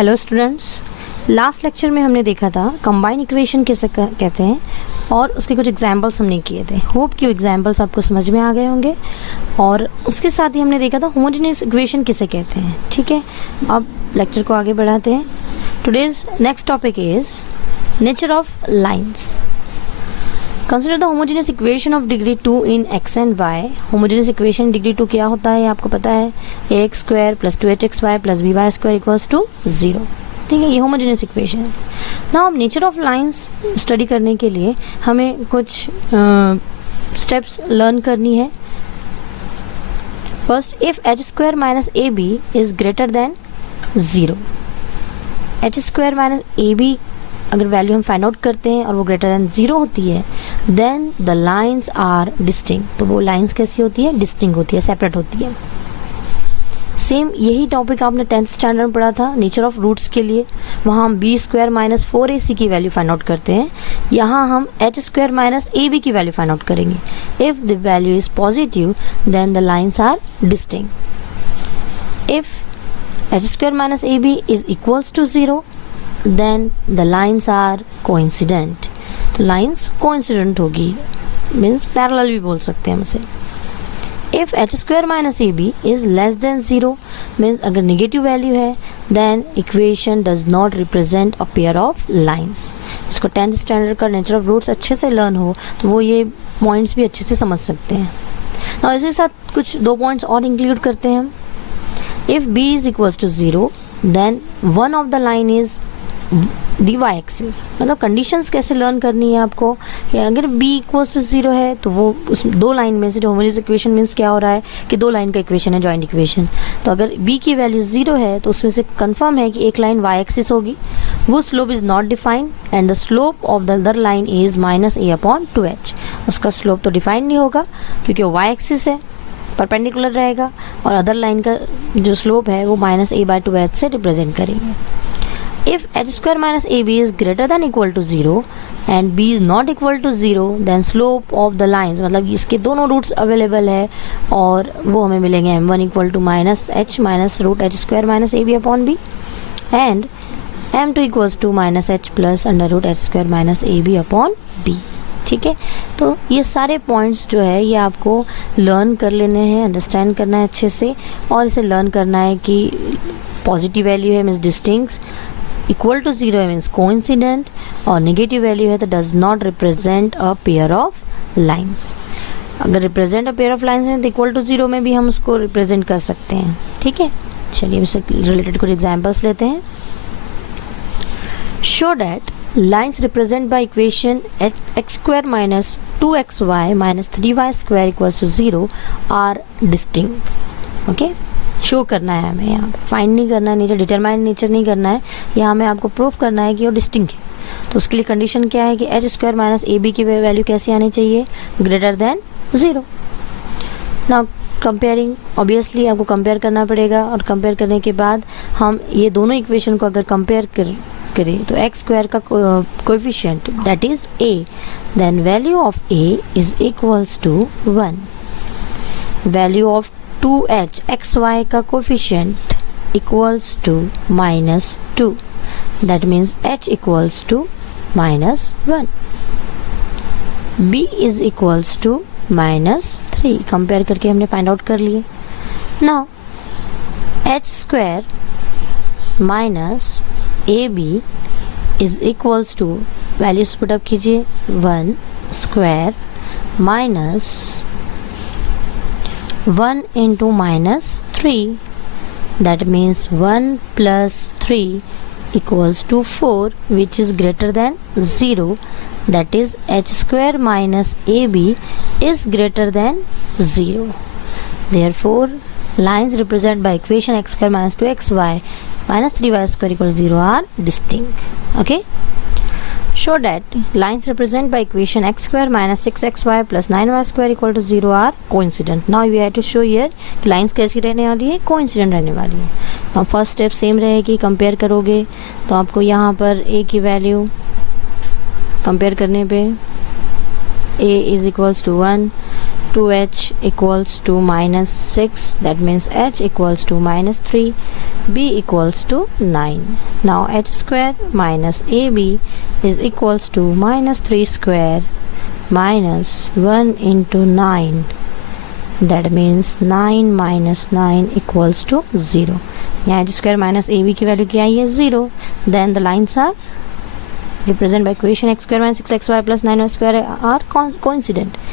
Hello students, last lecture में हमने देखा था कंबाइन इक्वेशन किसे कहते हैं और उसके कुछ एग्जांपल्स हमने किए थे। होप कि वो एग्जांपल्स आपको समझ में आ गए होंगे। और उसके साथ ही हमने देखा था होमोजेनियस इक्वेशन किसे कहते हैं। ठीक है, अब लेक्चर को आगे बढ़ाते हैं। Today's next topic is nature of lines. Consider the homogeneous equation of degree 2 in x and y. Homogeneous equation degree 2 क्या होता है आपको पता है, ax square plus 2hxy plus by square equals to 0। ठीक है, ये होमोजेनियस इक्वेशन है। नाउ अब नेचर ऑफ लाइंस स्टडी करने के लिए हमें कुछ स्टेप्स लर्न करनी है। First, if h square minus a b is greater than 0, h square minus a b अगर वैल्यू हम फाइंड आउट करते हैं और वो ग्रेटर देन 0 होती है, then the lines are distinct. तो वो लाइन्स कैसी होती है, डिस्टिंक्ट होती है, सेपरेट होती है। सेम यही टॉपिक आपने 10th स्टैंडर्ड में पढ़ा था नेचर ऑफ रूट्स के लिए। वहाँ हम बी स्क्वायर माइनस 4ac की वैल्यू फाइंड आउट करते हैं। यहाँ हम h square minus a b की वैल्यू फाइंड आउट करेंगे। If the value is positive then the lines are distinct. If h square minus a b is equals to 0 then the lines are coincident। तो lines coincident होगी, means parallel भी बोल सकते हैं हम इसे। if h square minus ab is less than 0 means अगर negative value है then equation does not represent a pair of lines। इसको 10th स्टैंडर्ड का नेचर ऑफ रूट्स अच्छे से लर्न हो तो वो ये पॉइंट्स भी अच्छे से समझ सकते हैं। और इसके साथ कुछ 2 पॉइंट्स और इंक्लूड करते हैं हम। if b is equals to 0 then one of the line is dy axis. मतलब कंडीशंस कैसे लर्न करनी है आपको, या अगर b इक्वल्स टू 0 है तो वो उस 2 लाइन में से जो होमोजेनियस इक्वेशन मीन्स क्या हो रहा है कि 2 लाइन का इक्वेशन है, जॉइंट इक्वेशन। तो अगर b की वैल्यू 0 है तो उसमें से कंफर्म है कि एक लाइन y एक्सिस होगी, वो slope is not defined and the slope of the other line is minus a upon 2h। उसका स्लोप तो डिफाइंड नहीं होगा क्योंकि वो y एक्सिस है, परपेंडिकुलर रहेगा, और अदर लाइन का जो स्लोप है वो माइनस a बाई 2h से रिप्रेजेंट करेंगे। If h square minus ab is greater than equal to 0 and b is not equal to 0 then slope of the lines, मतलब इसके दोनों रूट्स अवेलेबल है और वो हमें मिलेंगे m1 equal to minus h minus root h square minus a b upon b and m2 equals to minus h plus under root h square minus a b upon b. ठीक है, तो ये सारे पॉइंट्स जो है ये आपको learn कर लेने हैं, अंडरस्टैंड करना है अच्छे से, और इसे लर्न करना है कि पॉजिटिव वैल्यू है means distinct, equal to 0 means coincident, और नेगेटिव वैल्यू है तो does not represent a pair of lines. अगर represent a pair of lines है तो इक्वल टू 0 में भी हम उसको रिप्रेजेंट कर सकते हैं। ठीक है, चलिए इससे रिलेटेड कुछ एग्जांपल्स लेते हैं। Show that lines represent by equation x square minus 2xy minus 3y square equals to 0 are distinct. Okay, show करना है हमें, यहाँ फाइंड नहीं करना है नेचर, डिटरमाइन नेचर नहीं करना है, यहाँ हमें आपको प्रूफ करना है कि वो डिस्टिंक्ट है। तो उसके लिए कंडीशन क्या है कि h square minus a b की वैल्यू कैसी आनी चाहिए, greater than 0। Now comparing, obviously आपको कंपेयर करना पड़ेगा, और कंपेयर करने के बाद हम ये दोनों इक्वेशन को अगर कंपेयर करें तो एक्स स्क्वायर का coefficient that is a, then value of a is equals to 1। Value of 2h xy का coefficient equals to minus 2, that means h equals to minus 1। b is equals to minus 3। Compare करके हमने find out कर लिए। Now h square minus a b is equals to, values put up कीजिए, 1 square minus 1 into minus 3, that means 1 plus 3 equals to 4, which is greater than 0, that is h square minus ab is greater than 0. Therefore lines represented by equation x square minus 2xy minus 3y square equal to 0 are distinct. Okay, show that lines represented by equation x square minus 6xy plus 9y square equal to 0 are coincident. Now we have to show here lines कैसी रहने वाली है, coincident रहने वाली है। अब first step same रहेगी, compare करोगे तो आपको यहाँ पर a की वैल्यू कंपेयर करने पे a is equals to 1, 2h equals to minus 6, that means h equals to minus 3, b equals to 9. Now h square minus ab is equals to minus 3 square minus 1 into 9, that means 9 minus 9 equals to 0. यहाँ h square minus ab की value क्या आई है 0. Then the lines are represented by equation x square minus 6xy plus 9y square are coincident.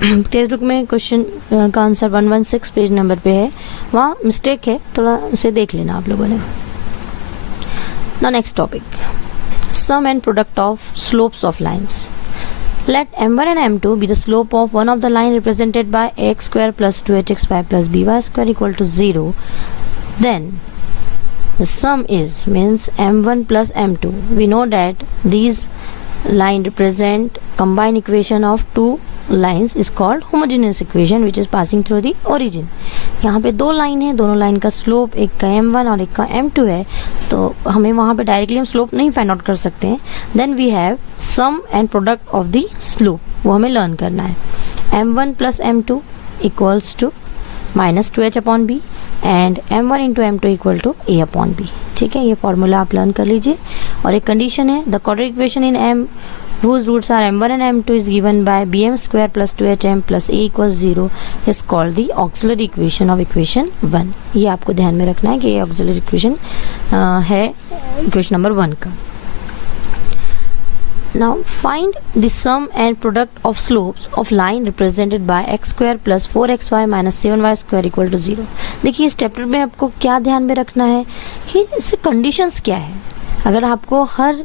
Text book में question का answer 116 page number पे है, वहाँ mistake है, थोड़ा इसे देख लेना आप लोगों ने. Now next topic, sum and product of slopes of lines. Let m1 and m2 be the slope of one of the line represented by x square plus 2hxy plus by square equal to 0. Then the sum is means m1 plus m2. We know that these line represent combined equation of two lines is called homogeneous equation which is passing through the origin. यहाँ पे दो line है, दोनों line का slope एक का m1 और एक का m2 है, तो हमें वहाँ पे डायरेक्टली हम स्लोप नहीं फाइंड आउट कर सकते हैं. Then we have sum and product of the slope, वो हमें लर्न करना है. m1 plus m2 equals to minus 2h upon b and m1 into m2 equal to a upon b. ठीक है, ये फॉर्मूला आप लर्न कर लीजिए. और एक कंडीशन है, the quadratic equation in m whose roots are m1 and m2 is given by bm square plus 2hm plus a equals 0 is called the auxiliary equation of equation 1. ये आपको ध्यान में रखना है कि ये auxiliary equation है equation नंबर 1 का. Now find the sum and product of slopes of line represented by x square plus 4xy minus 7y square equal to 0. देखिए इस चैप्टर में आपको क्या ध्यान में रखना है कि इससे कंडीशंस क्या है. अगर आपको हर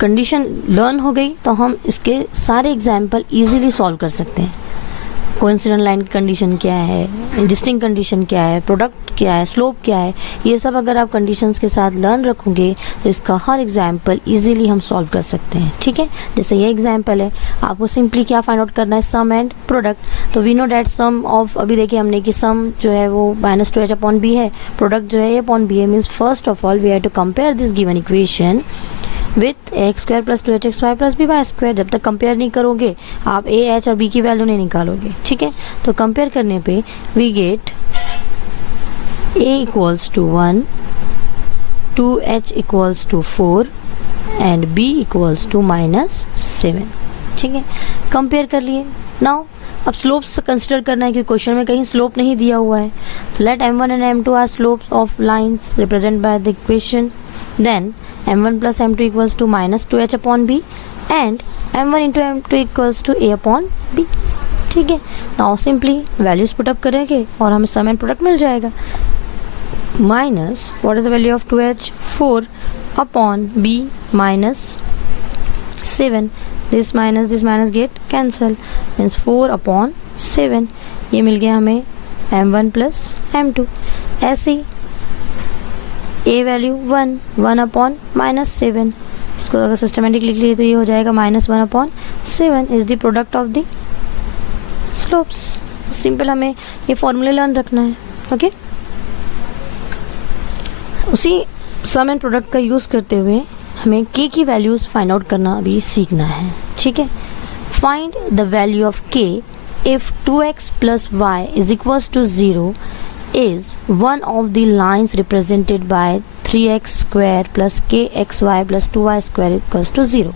कंडीशन लर्न हो गई तो हम इसके सारे एग्जाम्पल इजीली सॉल्व कर सकते हैं. कोइंसिडेंट लाइन की कंडीशन क्या है, डिस्टिंक्ट कंडीशन क्या है, प्रोडक्ट क्या है, स्लोप क्या है, ये सब अगर आप कंडीशंस के साथ लर्न रखोगे तो इसका हर एग्जाम्पल इजीली हम सॉल्व कर सकते हैं. ठीक है, जैसे ये एग्जाम्पल है, आपको सिंपली क्या फाइंड आउट करना है, सम एंड प्रोडक्ट. तो we know that sum of, अभी देखिए हमने कि सम जो है वो माइनस 2h अपॉन बी है, प्रोडक्ट जो है ए अपॉन बी है. Means first of all we have to compare this given equation with x square plus 2hxy plus y square. जब तक कंपेयर नहीं करोगे आप ए एच और बी की वैल्यू नहीं निकालोगे. ठीक है, तो कंपेयर करने पे we get a equals to 1, 2h equals to 4 and b equals to minus 7. ठीक है, कंपेयर कर लिए. नाउ अब स्लोप्स कंसिडर करना है क्योंकि क्वेश्चन में कहीं स्लोप नहीं दिया हुआ है. तो let m1 and m2 are slopes of lines represent by the equation. Then m1 plus m2 equals to minus 2h upon b and m1 into m2 equals to a upon b. ठीक है, now simply values put up करेंगे और हमें सम and product मिल जाएगा. Minus what is the value of 2h, 4 upon b minus 7. This minus get cancel, means 4 upon 7. ये मिल गया हमें m1 plus m2. ऐसे ही a वैल्यू 1 अपॉन माइनस 7. इसको अगर सिस्टमेटिक लिख लिए तो ये हो जाएगा minus 1 upon 7 is the product of the slopes. Simple हमें ये फॉर्मूले लर्न रखना है. ओके, उसी सम एंड प्रोडक्ट का यूज़ करते हुए हमें k की वैल्यूज़ फाइंड आउट करना अभी सीखना है. ठीक है, find the value of k if 2x plus y is equals to 0 is one of the lines represented by 3x square plus kxy plus 2y square equals to 0.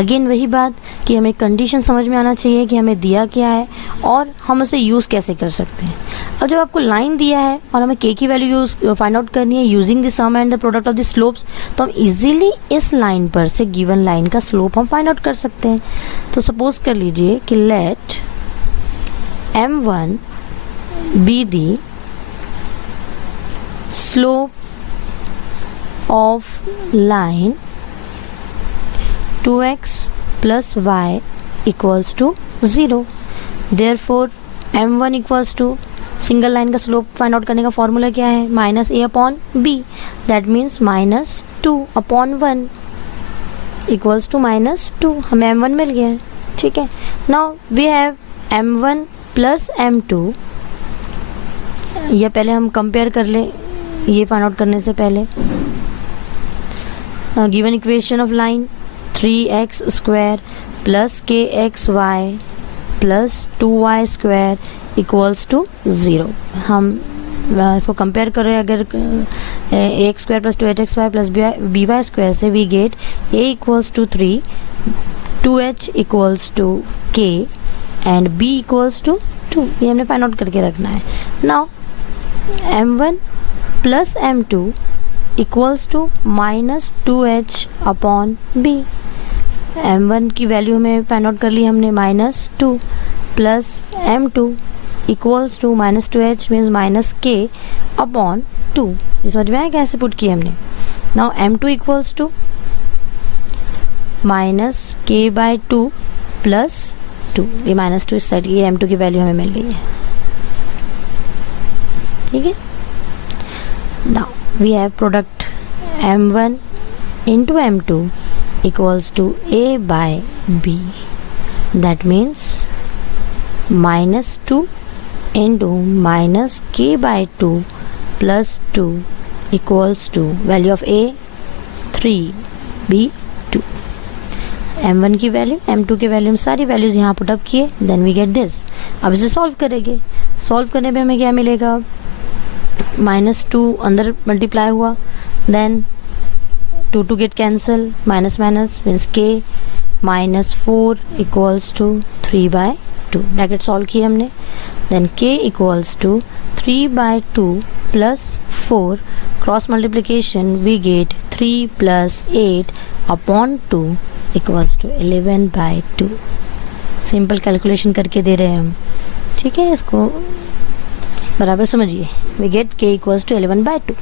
Again वही बात कि हमें कंडीशन समझ में आना चाहिए कि हमें दिया क्या है और हम उसे यूज़ कैसे कर सकते हैं. अब जब आपको लाइन दिया है और हमें k की वैल्यू यूज फाइंड आउट करनी है using the sum and the product of the slopes, तो हम इजीली इस लाइन पर से गिवन लाइन का स्लोप हम फाइंड आउट कर सकते हैं. तो सपोज कर लीजिए कि let m1 be the slope of line 2x plus y equals to 0. Therefore m1 equals to single line का स्लोप फाइंड आउट करने का फॉर्मूला क्या है, minus a upon b. That means minus 2 upon 1 equals to minus 2. हमें m1 मिल गया है. ठीक है, now we have m1 plus m2. या पहले हम कंपेयर कर लें ये फाइंड आउट करने से पहले. Given equation of line 3x square plus kxy plus 2y² equals to 0। हम इसको कंपेयर कर रहे हैं अगर ax² plus 2hxy plus by² से, we get a equals to 3, 2h equals to k and b equals to 2। ये हमने find out करके रखना है। Now m1 plus m2 equals to minus 2h upon b। m1 की value हमें find out कर ली हमने, -2 plus m2 equals to -2h means -k upon 2। इस समझ में आया कैसे पुट किया हमने। Now m2 equals to -k/2 plus 2। ये -2 इस साइड, ये m2 की वैल्यू हमें मिल गई है। ठीक है, now we have product m1 into m2 equals to a/b, that means -2 into -k/2 plus 2 equals to value of a 3, b 2। m1 की वैल्यू, m2 की वैल्यू, सारी वैल्यूज यहाँ पुटअप किए, देन वी गेट दिस। अब इसे solve करेंगे, solve करने पे हमें क्या मिलेगा, -2 अंदर मल्टीप्लाई हुआ, then 2 get cancel, minus minus means k, -4 equals to 3/2। Bracket solve किए हमने, then k equals to 3/2 plus 4, cross multiplication we get 3 plus 8 upon 2 equals to 11/2। Simple calculation करके दे रहे हैं हम। ठीक है, इसको बराबर समझिए। We get k equals to 11/2।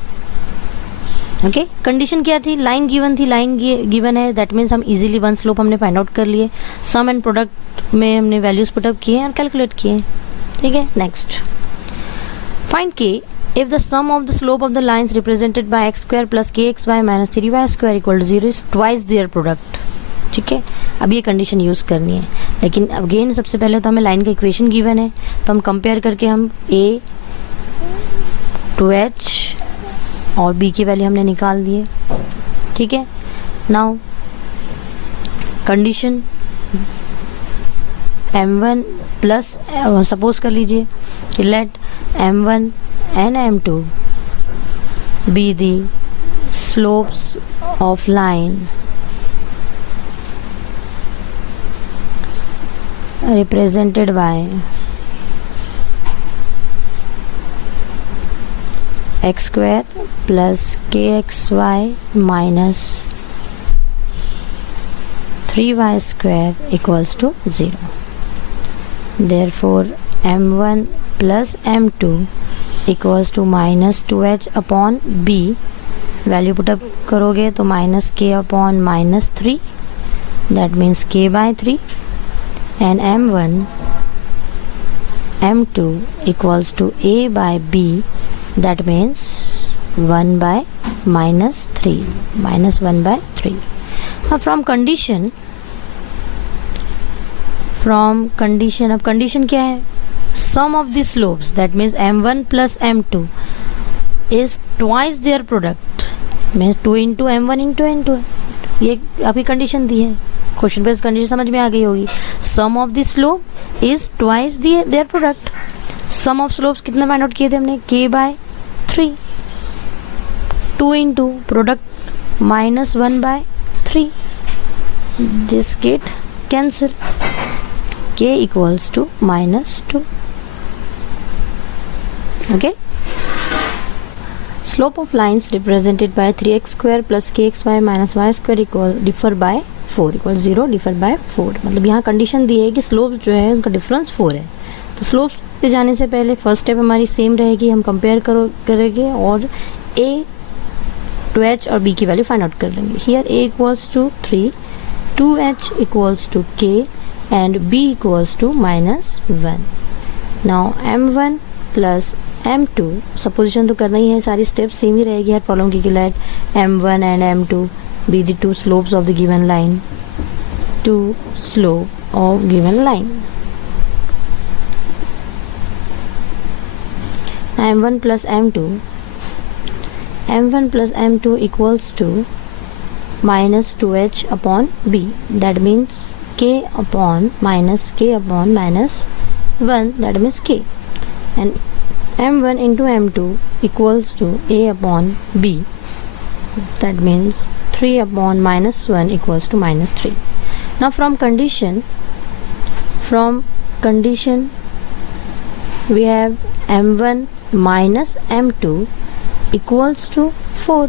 Okay, condition क्या थी, लाइन गिवन थी, लाइन गिवन है, दैट मीन्स हम इजीली वन स्लोप हमने फाइंड आउट कर लिए, सम एंड प्रोडक्ट में हमने वैल्यूज पुटअप किए और कैलकुलेट किए। ठीक है, next find k if the sum of the slope of the lines represented by x² plus kxy minus 3y² equal to 0 is twice their product। ठीक है, अब ये कंडीशन यूज करनी है, लेकिन अगेन सबसे पहले तो हमें लाइन का इक्वेशन गिवन है, तो हम कंपेयर करके हम a 2h और b की वैल्यू हमने निकाल दिए। ठीक है, now condition m1 plus, suppose कर लीजिए कि let m1 and m2 be the slopes of line represented by x² plus kxy minus 3y² equals to 0। Therefore m1 plus m2 equals to -2h upon b। Value put up करोगे तो -k upon -3, that means k/3, and m1 m2 equals to a/b, that means 1/-3, -1/3। Now from condition, अब condition क्या है, sum of the slopes, that means m1 plus m2 is twice their product, means 2 into m1 into m2। ये आपकी condition दी है, question based condition समझ में आ गई होगी। sum of the slope is twice their product। sum of slopes कितना find out किए थे हमने, k/3, 2 into product -1/3, this get cancel, k equals to -2। Okay, slope of lines represented by 3x² plus kxy minus y² equal differ by 4 equal 0 differ by 4। मतलब यहाँ condition दी है कि slope जो है उनका डिफरेंस 4 है। तो स्लोप पे जाने से पहले फर्स्ट स्टेप हमारी सेम रहेगी, हम कंपेयर करेंगे और a 2h और b की वैल्यू फाइंड आउट कर लेंगे। Here a equals to 3, 2h equals to k and b equals to -1। Now m1 plus m2, supposition तो करना ही है, सारी स्टेप्स सेम ही रहेगी हर प्रॉब्लम की। Let m1 and m2 be the two slopes of the given line, two slope of given line. m1 plus m2 equals to -2h upon b, that means k upon minus -1, that means k, and m1 into m2 equals to a upon b, that means 3 upon -1 equals to -3. Now from condition we have m1 minus m2 equals to 4.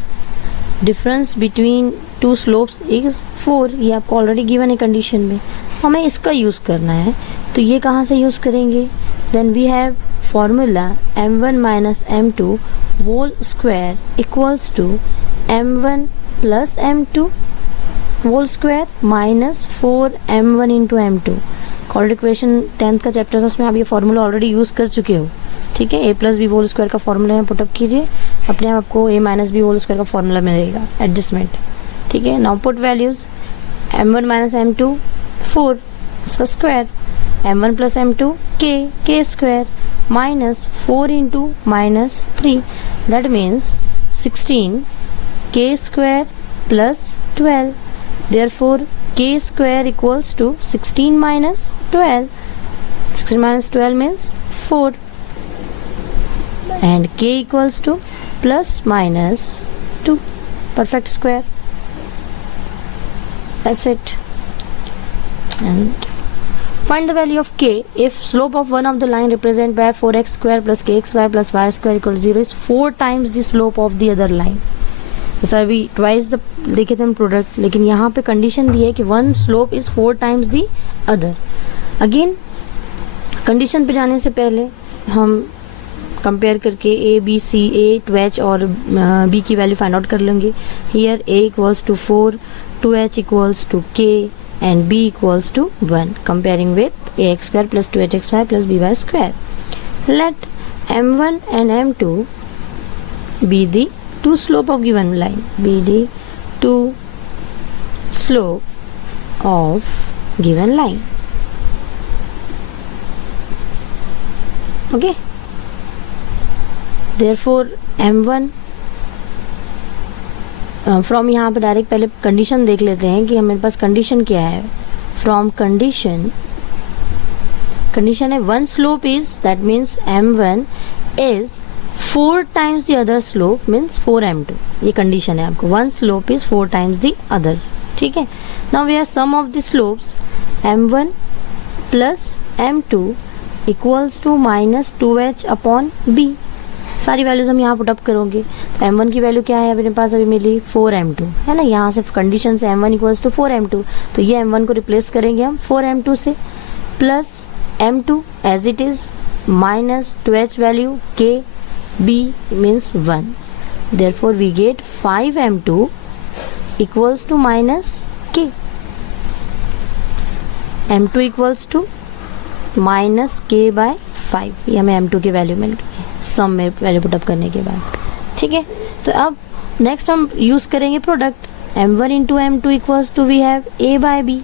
Difference between two slopes is 4. ये आपको already given है condition में, हमें इसका use करना है. तो ये कहाँ से यूज़ करेंगे? Then we have formula m1 minus m2 whole square equals to m1 plus m2 whole square minus 4m1 into m2. Called equation 10th का चैप्टर है, उसमें आप ये फॉर्मूला ऑलरेडी यूज़ कर चुके हो. ठीक है, a plus B whole square का फॉर्मूला है, पुटअप कीजिए, अपने आप आपको a minus B whole square का फॉर्मूला मिलेगा, एडजस्टमेंट. ठीक है, now put values m1 minus m2 4 उसका square, m1 plus m2 k square minus 4 into -3, that means 16 k square plus 12. Therefore k square equals to 16 minus 12. 16 minus 12 means 4. And k equals to plus minus 2, perfect square. That's it. And find the value of k if slope of one of the line represented by 4x square plus kxy plus y square equals 0 is 4 times the slope of the other line. जैसा अभी twice the देखे थे हम product, लेकिन यहाँ पे condition दी है कि one slope is 4 times the other. Again condition पे जाने से पहले हम कंपेयर करके A B C A two H और बी की वैल्यू फाइंड आउट कर लेंगे. Here A equals to 4, 2h equals to k and b equals to 1, comparing with ax square plus 2hxy plus by square. Let m1 and m2 be the two slope of given line, be the two slope of given line. Okay, therefore m1 from यहाँ पे direct पहले condition देख लेते हैं कि हमारे पास condition क्या है. फ्रॉम कंडीशन है one slope is, that means m1 is 4 times the other slope means 4m2. ये कंडीशन है आपको, one slope is 4 times the other. ठीक है, now we are sum of the slopes m1 plus m2 equals to minus 2h upon b. सारी values हम यहाँ put up करोगे तो m1 की वैल्यू क्या है अपने पास अभी मिली 4m2 है ना. यहाँ से कंडीशन से m1 इक्वल्स टू 4m2, तो ये m1 को रिप्लेस करेंगे हम 4m2 से, plus m2 as it is minus 2h value k, b means 1. Therefore we get 5m2 equals to minus k. m2 equals to minus k by 5. ये हमें m2 की value मिल गई सम में वैल्यू पुटअप करने के बाद. ठीक है, तो अब नेक्स्ट हम यूज करेंगे product. m1 into m2 equals to we have a by b,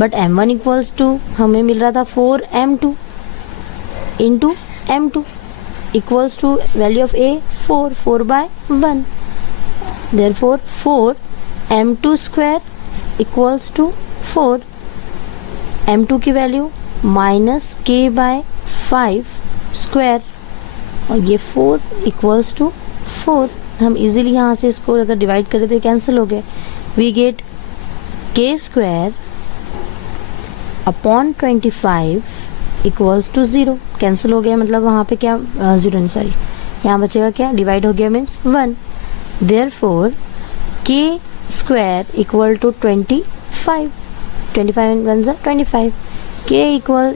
but m1 equals to हमें मिल रहा था 4m2 into m2 equals to value of a 4 by 1. Therefore 4 m2 square equals to 4. m2 की value minus k by 5 square, और ये 4 equals to 4. हम easily यहाँ से इसको अगर डिवाइड करें तो ये कैंसिल हो गए. We get k square upon 25 equals to 0. Cancel हो गया, मतलब वहाँ पे क्या 0 सॉरी, यहाँ बचेगा क्या, डिवाइड हो गया means 1. Therefore k square equal to 25 and 1 ज़ा 25. k equal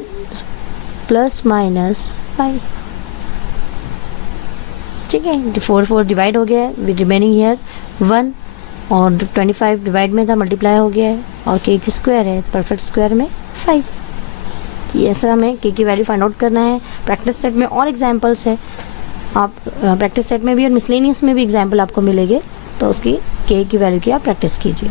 plus minus 5. ठीक है, 4 डिवाइड हो गया है, रिमेनिंग हियर 1 और 25 डिवाइड में था, मल्टीप्लाई हो गया है, और k की स्क्वायर है तो परफेक्ट स्क्वायर में 5. ये ऐसा हमें k की वैल्यू फाइंड आउट करना है. प्रैक्टिस सेट में और एग्जांपल्स है, आप प्रैक्टिस सेट में भी और मिसलेनियस में भी एग्जांपल आपको मिलेंगे, तो उसकी k की वैल्यू की आप प्रैक्टिस कीजिए.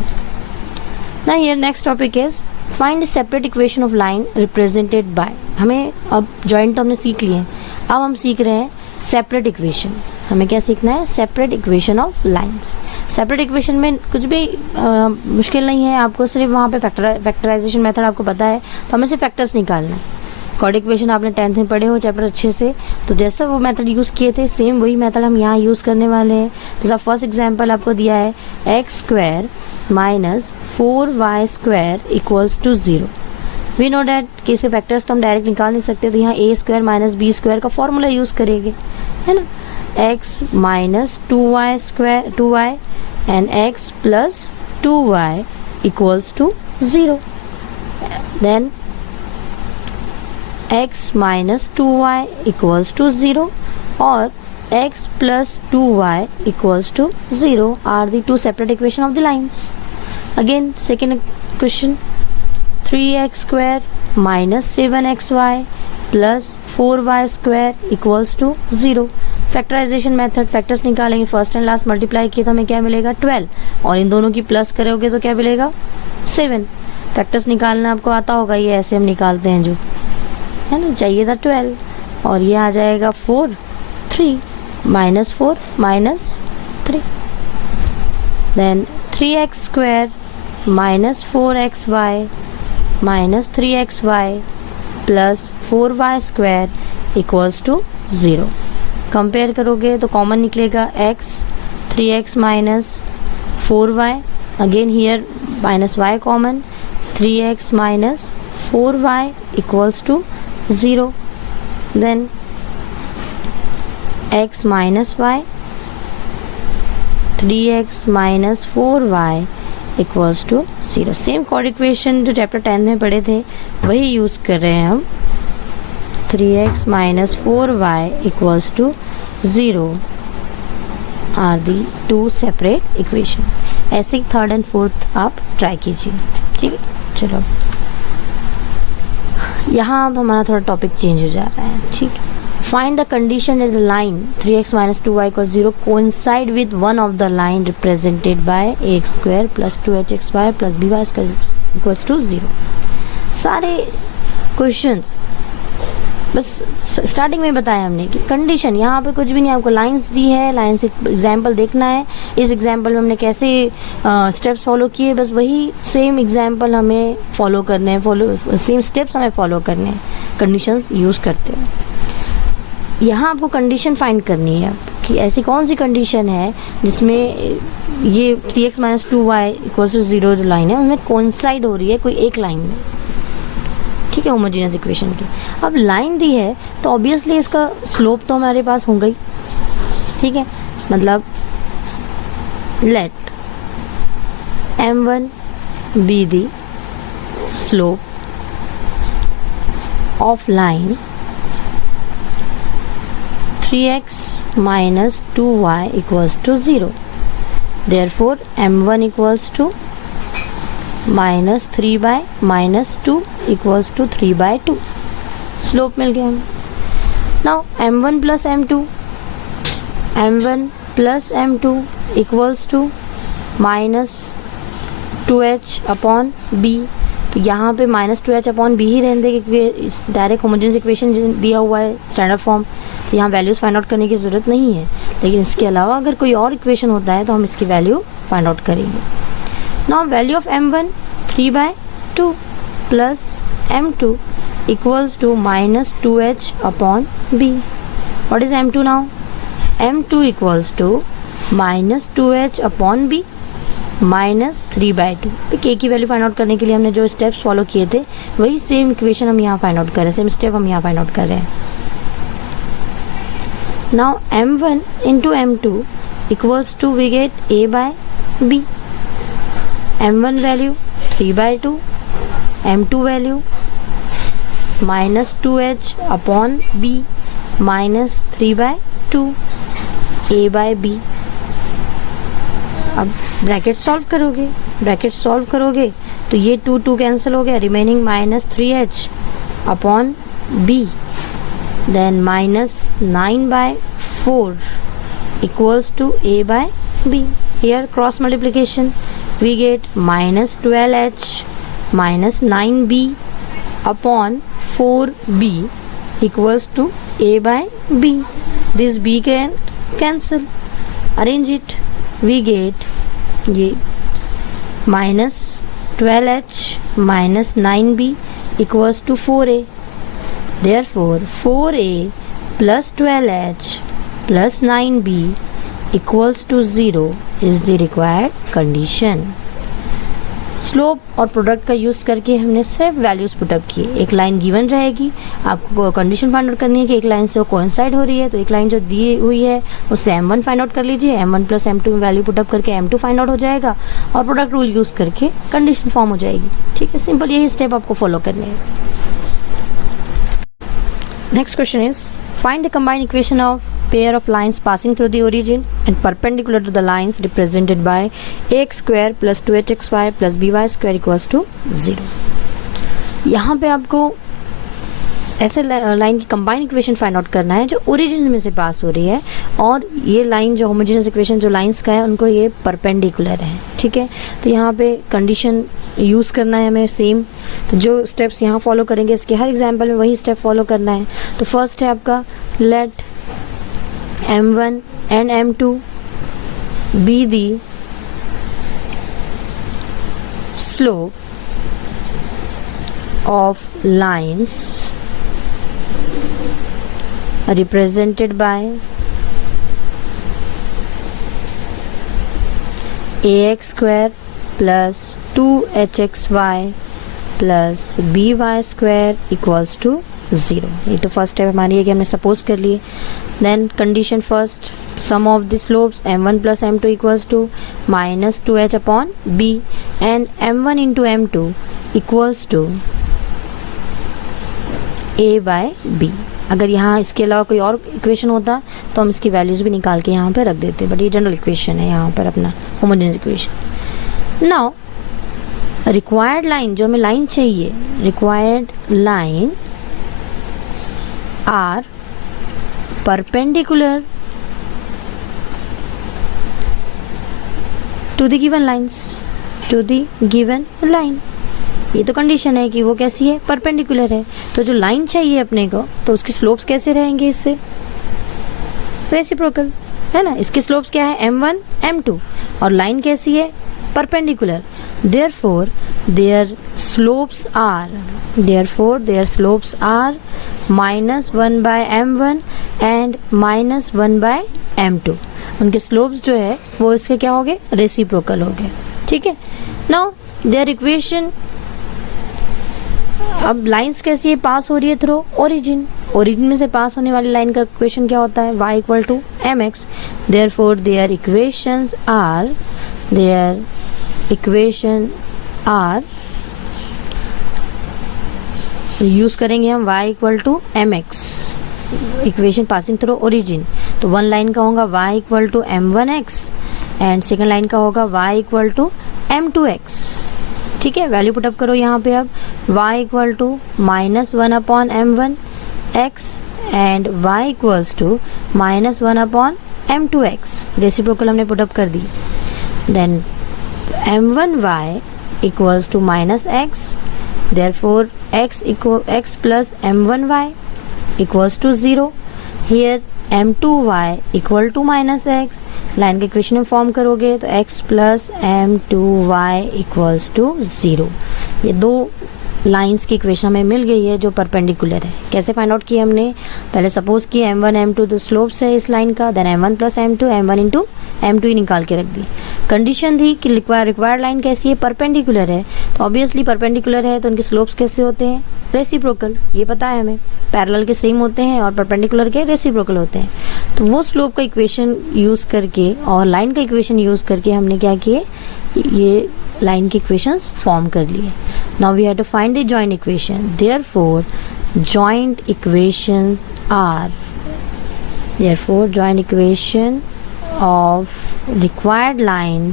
ना here next topic is find separate equation of line represented by. हमें अब जॉइंट तो हमने सीख लिए हैं, अब हम सीख रहे हैं सेपरेट इक्वेशन. हमें क्या सीखना है, separate equation of lines. Separate equation में कुछ भी मुश्किल नहीं है, आपको सिर्फ वहाँ पे फैक्टराइजेशन मेथड आपको पता है, तो हमें सिर्फ फैक्टर्स निकालना है। क्वाड्रेटिक इक्वेशन आपने 10th में पढ़े हो चैप्टर अच्छे से, तो जैसा वो मेथड यूज़ किए थे सेम वही मेथड हम यहाँ यूज़ करने वाले हैं। जैसा फर्स्ट एग्जांपल आपको दिया है x² minus 4y² equals to 0। We know that कि इसके फैक्टर्स तो हम डायरेक्ट निकाल नहीं सकते, तो यहाँ a² माइनस b² का फॉर्मूला यूज़ करेंगे, है ना। x minus 2y and x plus 2y equals to 0। Then x minus 2y equals to 0 और x plus 2y equals to 0 are the two separate equation of the lines. Again, second question, 3x square minus 7xy plus 4y square equals to 0. Factorization method, factors निकालेंगे, first and last multiply किए तो हमें क्या मिलेगा 12 और इन दोनों की plus करोगे तो क्या मिलेगा 7। फैक्टर्स निकालना आपको आता होगा, ये ऐसे हम निकालते हैं जो है ना, चाहिए था 12 और ये आ जाएगा 4 3 minus 4 minus 3, then 3x square minus 4xy minus 3xy plus 4y square equals to 0। Compare करोगे तो कॉमन निकलेगा x, 3x minus 4y, again here minus y common, 3x minus 4y equals to 0, then x minus y, 3x minus 4y equals to 0। Same code equation जो chapter 10 में पढ़े थे वही use कर रहे हैं हम। 3x minus 4y equals to 0 are the two separate equation। ऐसे ही थर्ड एंड फोर्थ आप ट्राई कीजिए, ठीक है। चलो यहाँ अब हमारा थोड़ा टॉपिक चेंज हो जा रहा है, ठीक है। Find the condition that the line 3x minus 2y equals 0 coincide with one of the line represented by ax square plus 2hxy plus by square equals to 0। सारे क्वेश्चंस बस स्टार्टिंग में बताया हमने कि कंडीशन, यहाँ पे कुछ भी नहीं, आपको लाइंस दी है, लाइन से एग्जाम्पल देखना है। इस एग्जाम्पल में हमने कैसे स्टेप्स फॉलो किए, बस वही सेम एग्जाम्पल हमें फॉलो करने हैं, सेम स्टेप्स हमें फॉलो करने हैं, कंडीशंस यूज़ करते हैं। यहाँ आपको कंडीशन फाइंड करनी है कि ऐसी कौन सी कंडीशन है जिसमें ये 3x minus 2y equals to 0 जो लाइन है उनमें कोइंसाइड हो रही है कोई एक लाइन में, ठीक है, होमोजेनियस इक्वेशन की। अब लाइन दी है तो ऑब्वियसली इसका स्लोप तो हमारे पास होगा ही, ठीक है। मतलब let m1 be the slope of line 3x minus 2y equals to 0। Therefore, m1 equals to minus 3 by minus 2 equals to 3 by 2। Slope मिल गया हमें। Now m1 plus m2 equals to minus 2h upon b। तो यहाँ पे minus 2h upon B ही रहने देंगे क्योंकि इस direct homogeneous equation दिया हुआ है स्टैंडर्ड फॉर्म, तो यहाँ वैल्यूज़ फाइंड आउट करने की ज़रूरत नहीं है। लेकिन इसके अलावा अगर कोई और इक्वेशन होता है तो हम इसकी वैल्यू फाइंड आउट करेंगे। Now value of m1 3/2 plus m2 equals to minus 2h upon b। What is m2 now? m2 equals to minus 2h upon b minus 3/2। के की वैल्यू फाइंड आउट करने के लिए हमने जो स्टेप्स फॉलो किए थे वही सेम इक्वेशन हम यहाँ फाइंड आउट कर रहे हैं, सेम स्टेप हम यहाँ फाइंड आउट कर रहे हैं। Now m1 into m2 equals to we get a by b। m1 value 3/2, m2 value minus 2h upon b minus 3/2 a by b। अब ब्रैकेट सॉल्व करोगे तो ये 2 कैंसिल हो गया, remaining minus 3h upon b, then minus 9/4 equals to a by b। Here cross multiplication we get minus 12h minus 9b upon 4b equals to a by b। This b can cancel, arrange it, we get ये -12h minus 9b equals to 4a. Therefore 4a plus 12h plus 9b equals to 0 is the required condition. Slope और product का use करके हमने सिर्फ values put up किए. एक line given रहेगी, आपको कंडीशन फाइंड आउट करनी है कि एक लाइन से वो कोइंसाइड हो रही है. तो एक लाइन जो दी हुई है उससे m1 फाइंड आउट कर लीजिए, m1 प्लस m2 में वैल्यू पुटअप करके m2 फाइंड आउट हो जाएगा और प्रोडक्ट रूल यूज़ करके कंडीशन फॉर्म हो जाएगी. ठीक है, सिंपल यही स्टेप आपको फॉलो करने हैं. Next question is find the combined equation of pair of lines passing through the origin and perpendicular to the lines represented by ax square plus 2hxy plus by square equals to 0. यहाँ पे आपको ऐसे line की combined equation find out करना है जो origin में से पास हो रही है, और ये लाइन जो होमोजेनियस इक्वेशन जो लाइंस का है उनको ये परपेंडिकुलर है. ठीक है, तो यहाँ पे कंडीशन यूज़ करना है हमें सेम. तो जो स्टेप्स यहाँ फॉलो करेंगे इसके हर एग्जाम्पल में वही स्टेप फॉलो करना है. तो फर्स्ट है आपका late m1 and m2 be the slope of lines represented by ax square plus 2hxy plus by square equals to 0. ये तो फर्स्ट स्टेप हमारी है कि हमने सपोज कर लिए. Then condition first, sum of the slopes m1 plus m2 equals to -2h upon b and m1 into m2 equals to a by b. अगर यहाँ इसके अलावा कोई और इक्वेशन होता तो हम इसकी वैल्यूज़ भी निकाल के यहाँ पे रख देते, बट ये जनरल इक्वेशन है यहाँ पर अपना homogeneous equation. Now required line, जो हमें लाइन चाहिए, required line are perpendicular to the given lines, to the given line. ये तो कंडीशन है कि वो कैसी है, परपेंडिकुलर है. तो जो लाइन चाहिए अपने को, तो उसके स्लोप्स कैसे रहेंगे, इससे रेसिप्रोकल है ना. इसके स्लोप्स क्या है, m1 m2, और लाइन कैसी है, perpendicular. therefore their slopes are -1 by m1 and -1 by m2. उनके स्लोप्स जो है वो इसके क्या हो गए, रेसिप्रोकल हो गए. ठीक है, नाउ देयर इक्वेशन. अब लाइंस कैसी है, पास हो रही है थ्रू ओरिजिन. ओरिजिन में से पास होने वाली लाइन का इक्वेशन क्या होता है, y equal to mx. therefore their equations are use करेंगे हम y equal to mx, equation passing through origin. तो वन लाइन का होगा y equal to m1x and second line का होगा y इक्वल टू m2x. ठीक है, वैल्यू पुटअप करो यहाँ पे. अब y equal to -1 upon m1x and y equals to -1 upon m2x. Reciprocal हमने पुटअप कर दी. Then m1y equals to -x. therefore x plus m1y equals to 0. here m2y equal to -x. Line के equation में form करोगे तो x plus m2y equals to 0. ये दो lines की इक्वेशन हमें मिल गई है जो परपेंडिकुलर है. कैसे फाइंड आउट किया हमने, पहले सपोज किया m1 m2 तो स्लोप्स है इस लाइन का. Then m1 plus m2 m1 into m2 ही निकाल के रख दी. कंडीशन थी कि रिक्वायर्ड लाइन कैसी है, परपेंडिकुलर है. तो ऑब्वियसली परपेंडिकुलर है तो उनके स्लोप्स कैसे होते हैं, रेसिप्रोकल. ये पता है हमें, पैरेलल के सेम होते हैं और परपेंडिकुलर के रेसिप्रोकल होते हैं. तो वो स्लोप का इक्वेशन यूज़ करके और लाइन का इक्वेशन यूज़ करके हमने क्या किए, ये लाइन के इक्वेशंस फॉर्म कर लिए. Now we have to find the joint equation. Therefore joint equation of required line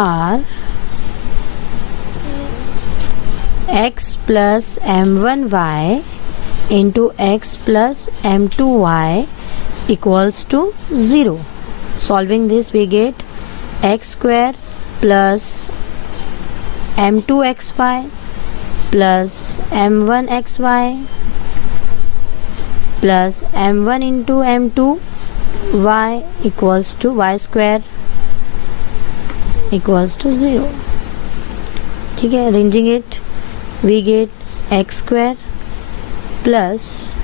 are x plus m1y into x plus m2y equals to 0. Solving this we get x square plus m2xy plus m1xy plus m1 into m2 y equals to y square equals to 0. ठीक है, arranging it we get x square plus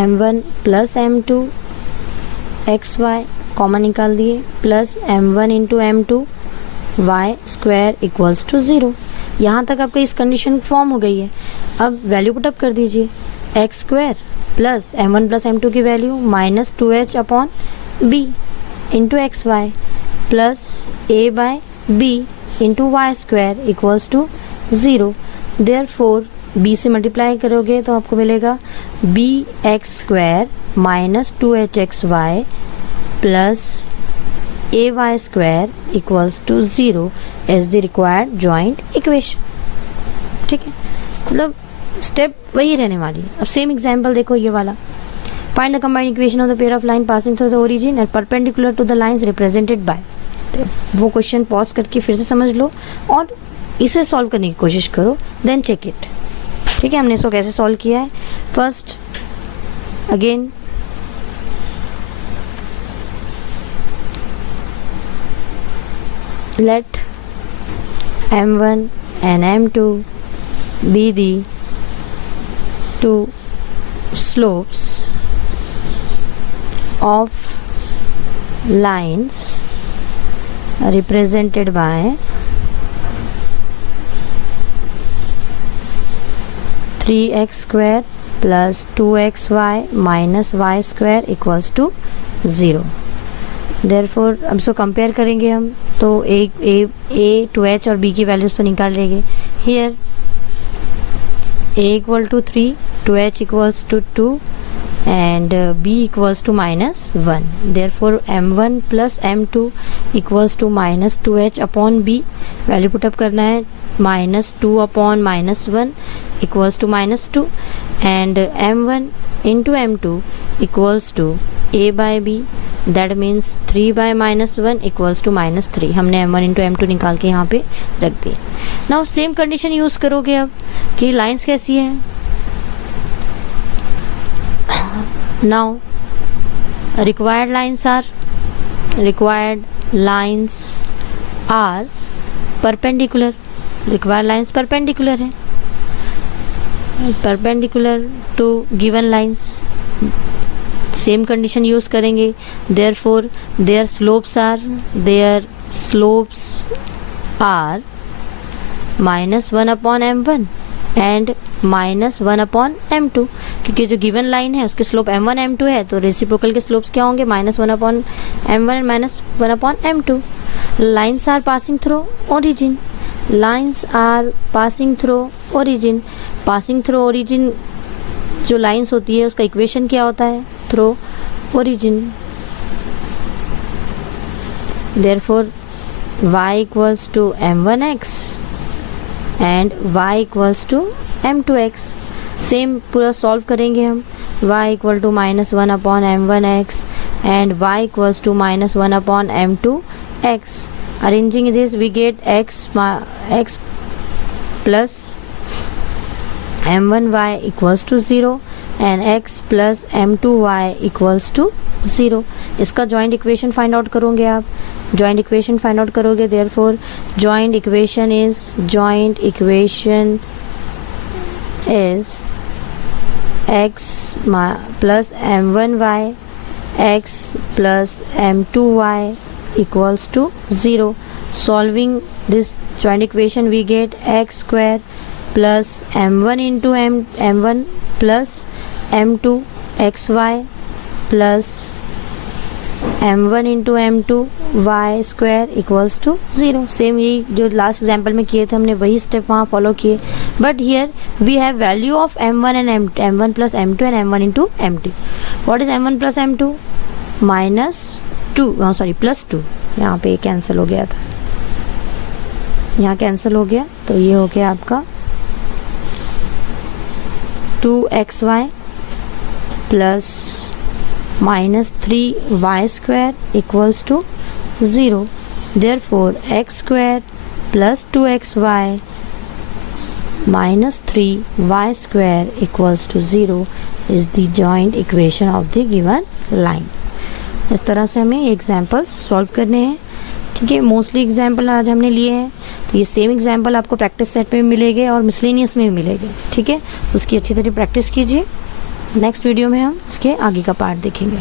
m1 plus m2 xy common निकाल दिए plus m1 into m2 y square equals to 0. यहाँ तक आपका इस condition form हो गई है. अब वैल्यू पुट अप कर दीजिए. X square plus m1 plus m2 की value minus 2h upon b into X Y plus a by b into Y square equals to 0. Therefore b से मल्टीप्लाई करोगे तो आपको मिलेगा b X square minus 2hxy plus a y square equals to 0 as the required joint equation. ठीक है, मतलब step वही रहने वाली. अब सेम एग्जांपल देखो ये वाला. Find the combined equation of the pair of line passing through the origin and perpendicular to the lines represented by. वो क्वेश्चन पॉज करके फिर से समझ लो और इसे सॉल्व करने की कोशिश करो, देन चेक इट. ठीक है, हमने इसको कैसे सॉल्व किया है. First again let m1 and m2 be the two slopes of lines represented by 3x square plus 2xy minus y square equals to 0. Therefore अब इसको कंपेयर करेंगे हम तो ए टू एच और बी की वैल्यूज तो निकाल लेंगे. Here A equal to 3, two H equals to 2 and B equals to minus 1. Therefore m1 plus m2 equals to minus 2h upon b. Value put up करना है minus 2 upon minus 1 equals to minus 2 and m1 into m2 equals to a by b. That means 3 by minus 1 equals to minus 3. हमने m1 into m2 निकाल के यहाँ पे रख दी. Now same condition use करोगे अब कि लाइंस कैसी है. Now required lines are perpendicular. Required lines perpendicular है, perpendicular to given lines. Same condition use करेंगे. Therefore their slopes are minus 1 upon m1 and minus 1 upon m2. क्योंकि जो given line है उसके स्लोप m1 m2 है तो reciprocal के slopes क्या होंगे minus 1 upon m1 and minus 1 upon m2. Lines are passing through origin. Passing through origin जो लाइंस होती है उसका इक्वेशन क्या होता है through origin. Therefore y equals to m1x and y equals to m2x. Same पूरा सॉल्व करेंगे हम. y equal to minus 1 upon m1x and y equals to minus 1 upon m2x. Arranging this we get x plus m1y equals to 0 and x plus m2y equals to 0. इसका joint equation find out करोगे आप. Joint equation find out करोगे. Therefore joint equation is x plus m1y x plus m2y equals to 0. Solving this joint equation we get x square plus m1 into m1 plus m2 xy plus m1 into m2 y square equals to 0. Same यही जो last example में किए थे हमने वही step वहाँ follow किए. But here we have value of m1 and m1 plus m2 and m1 into m2. What is m1 plus m2? Minus 2 sorry plus 2. यहाँ पे कैंसिल हो गया था, यहाँ कैंसिल हो गया तो ये हो गया आपका 2xy plus minus 3y square equals to 0. Therefore x square plus 2xy -3y² equals to 0 is the joint equation of the given line। इस तरह से हमें ये एग्जाम्पल्स सॉल्व करने हैं। ठीक है, मोस्टली एग्जाम्पल आज हमने लिए हैं, तो ये सेम एग्जाम्पल आपको प्रैक्टिस सेट में भी मिलेंगे और मिसलेनियस में भी मिलेंगे। ठीक है, उसकी अच्छी तरह प्रैक्टिस कीजिए। नेक्स्ट वीडियो में हम इसके आगे का पार्ट देखेंगे।